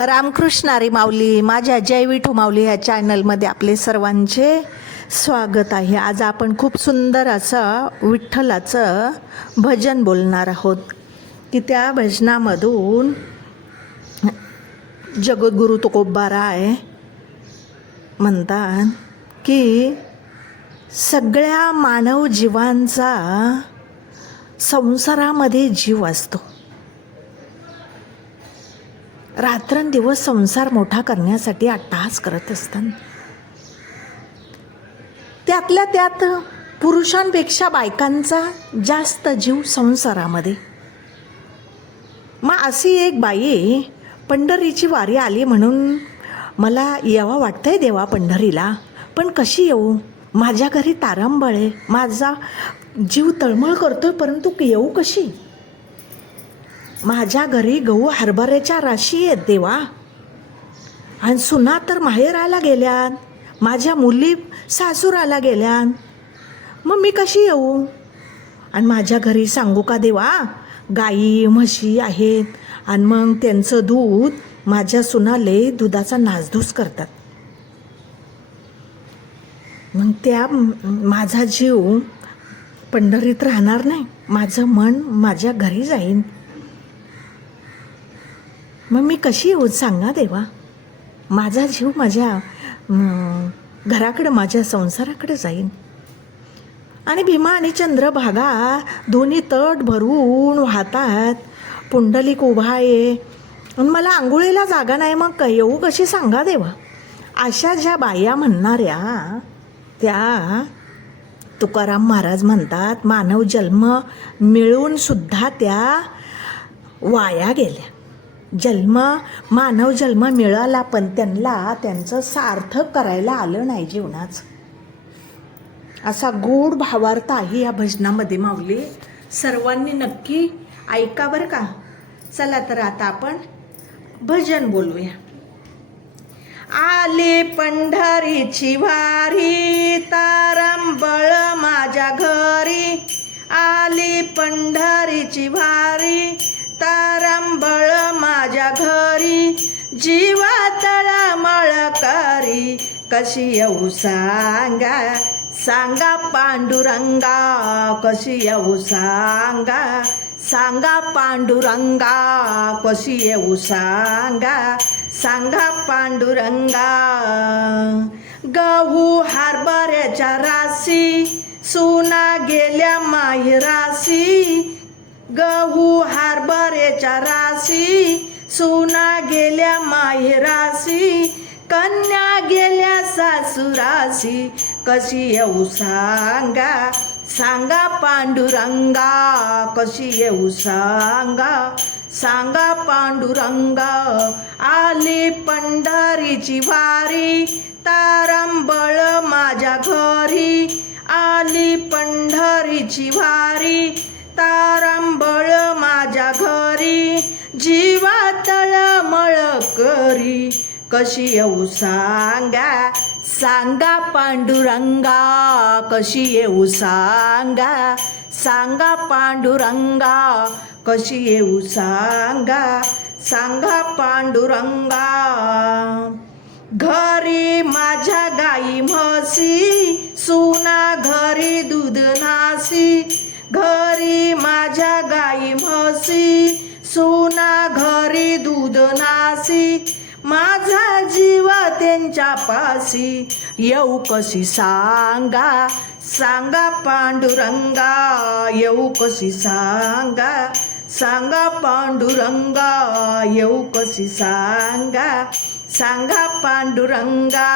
रामकृष्णारी माऊली माझ्या जय विठू माऊली ह्या चॅनलमध्ये आपले सर्वांचे स्वागत आहे. आज आपण खूप सुंदर असं विठ्ठलाचं भजन बोलणार आहोत की त्या भजनामधून जगद्गुरु तुकोबाराय म्हणतात की सगळ्या मानव जीवांचा संसारामध्ये जीव असतो. रात्रंदिवस संसार मोठा करण्यासाठी अट्टहास करत असतात. त्यातल्या त्यात पुरुषांपेक्षा बायकांचा जास्त जीव संसारामध्ये. मग अशी एक बाई पंढरीची वारी आली म्हणून मला यावा वाटतंय देवा पंढरीला पण कशी येऊ? माझ्या घरी तारांबळ आहे माझा जीव तळमळ करतोय परंतु येऊ कशी? माझ्या घरी गहू हरभऱ्याच्या राशी आहेत देवा. आणि सुना तर माहेराला गेल्यान माझ्या मुली सासूराला गेल्यान. मग मी कशी येऊ? आणि माझ्या घरी सांगू का देवा गाई म्हशी आहेत. आणि मग त्यांचं दूध माझ्या सुनाले दुधाचा नासधूस करतात. मग त्या माझा जीव पंढरीत राहणार नाही. माझं मन माझ्या घरी जाईन. मग मी कशी येऊ सांगा देवा? माझा जीव माझ्या घराकडं माझ्या संसाराकडे जाईन. आणि भीमा आणि चंद्रभागा दोन्ही तट भरून वाहतात. पुंडलिक उभा आहे. आणि मला आंघोळीला जागा नाही मग क- येऊ कशी सांगा देवा? अशा ज्या बाया म्हणणाऱ्या त्या तुकाराम महाराज म्हणतात मानव जन्म मिळून सुद्धा त्या वाया गेल्या. जन्म मानव जन्म मिळाला पण त्यांना त्यांचं सार्थक करायला आलं नाही जीवनाचं. असा गोड भावार्थ आहे या भजनामध्ये माऊली. सर्वांनी नक्की ऐका बरं का. चला तर आता आपण भजन बोलूया. आली पंढरीची वारी तारंबळ माझ्या घरी. आली पंढरीची वारी जीवा मळकरी कशी येऊ सांगा? सांगा पांडुरंगा कशी येऊ सांगा? सांगा पांडुरंगा कशी येऊ सांगा? सांगा पांडुरंगा. गहू हरभऱ्याच्या राशी सुना गेल्या माहिराशी. गहू हरभऱ्याच्या राशी सुना गेल्या माहेराशी कन्या गेल्या सासुराशी. कशी येऊ सांगा? सांगा पांडुरंगा कशी येऊ सांगा? सांगा पांडुरंगा आली पंढरीची वारी तारंबळ माझ्या घरी. आली पंढरीची वारी तारंबळ कशी येऊ सांगा? सांगा पांडुरंगा कशी येऊ सांगा? सांगा पांडुरंगा कशी येऊ सांगा? सांगा पांडुरंगा. घरी माझ्या गाई म्हशी सुना घरी दूध नासी घरी माझ्या गाई म्हशी सुना घरी दूध ना त्यांच्या पासी येऊ कशी सांगा? सांगा पांडुरंगा येऊ कशी सांगा? सांगा पांडुरंगा येऊ कशी सांगा? सांगा पांडुरंगा.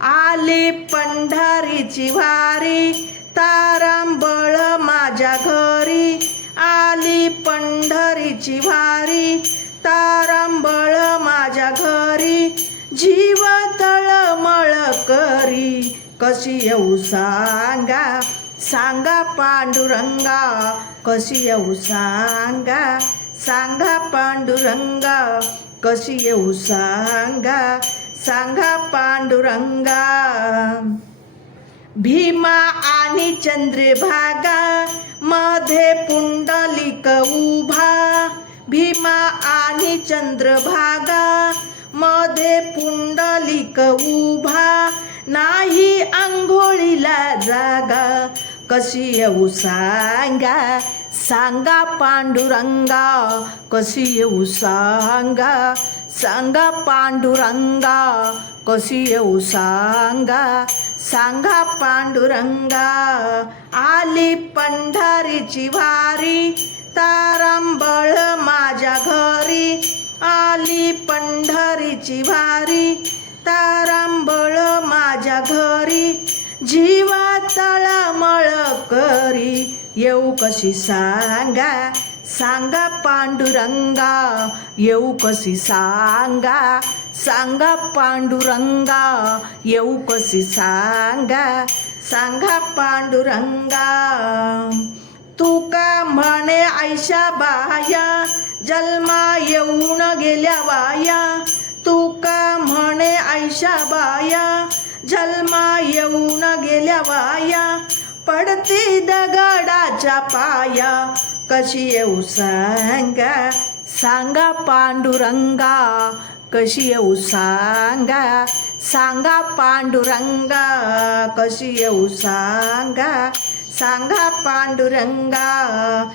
आली पंढारीची वारी तारांबळ माझ्या घरी. आली पंढरीची वारी तारांबळ माझ्या घरी. जीव तळमळ करी. कशी येऊ सांगा? सांगा पांडुरंगा. कशी येऊ सांगा? सांगा पांडुरंगा. कशी येऊ सांगा? सांगा पांडुरंगा. भीमा आणि चंद्रभागा मध्ये पुंडलिक उभा. भीमा आणि चंद्रभागा मध्ये पुंडलिक उभा नाही आंघोळीला जागा. कशी येऊ सांगा? सांगा पांडुरंगा. कशी येऊ सांगा? सांगा पांडुरंगा. कशी येऊ सांगा? सांगा पांडुरंगा. आली पंढरीची वारी तारंबळ माझ्या घरी. आली पंढरीची वारी तारांबळ माझ्या घरी. जीवा तळमळ करी येऊ कशी सांगा सांगा पांडुरंगा. येऊ कशी सांगा सांगा पांडुरंगा. येऊ कशी सांगा सांगा पांडुरंगा. तुका म्हणे आयशा बाया जन्मा येऊन गेल्या वाया तुका म्हणे आयशा बाया? जन्मा येऊन गेल्या वाया पडती दगडाच्या पाया. कशी येऊ सांगा? सांगा पांडुरंगा. कशी येऊ सांगा? सांगा पांडुरंगा. कशी येऊ सांगा? सांगा पांडुरंगा.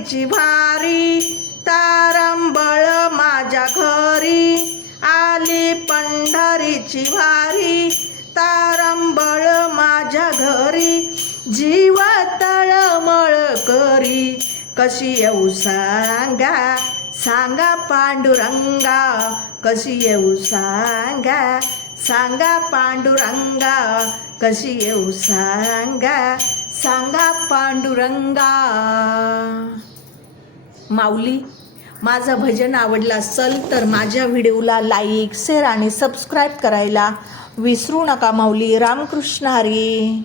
पंढरीची भारी. तारंबळ माझ्या घरी. आली पंढरीची भारी तारंबळ माझ्या घरी. जीव तळमळ करी. कशी येऊ सांगा? सांगा पांडुरंगा. कशी येऊ सांगा? सांगा पांडुरंगा. कशी येऊ सांगा? सांगा पांडुरंगा. माऊली माझं भजन आवडलं असेल तर माझ्या व्हिडिओला लाईक शेअर आणि सबस्क्राईब करायला विसरू नका माऊली. रामकृष्ण हरी.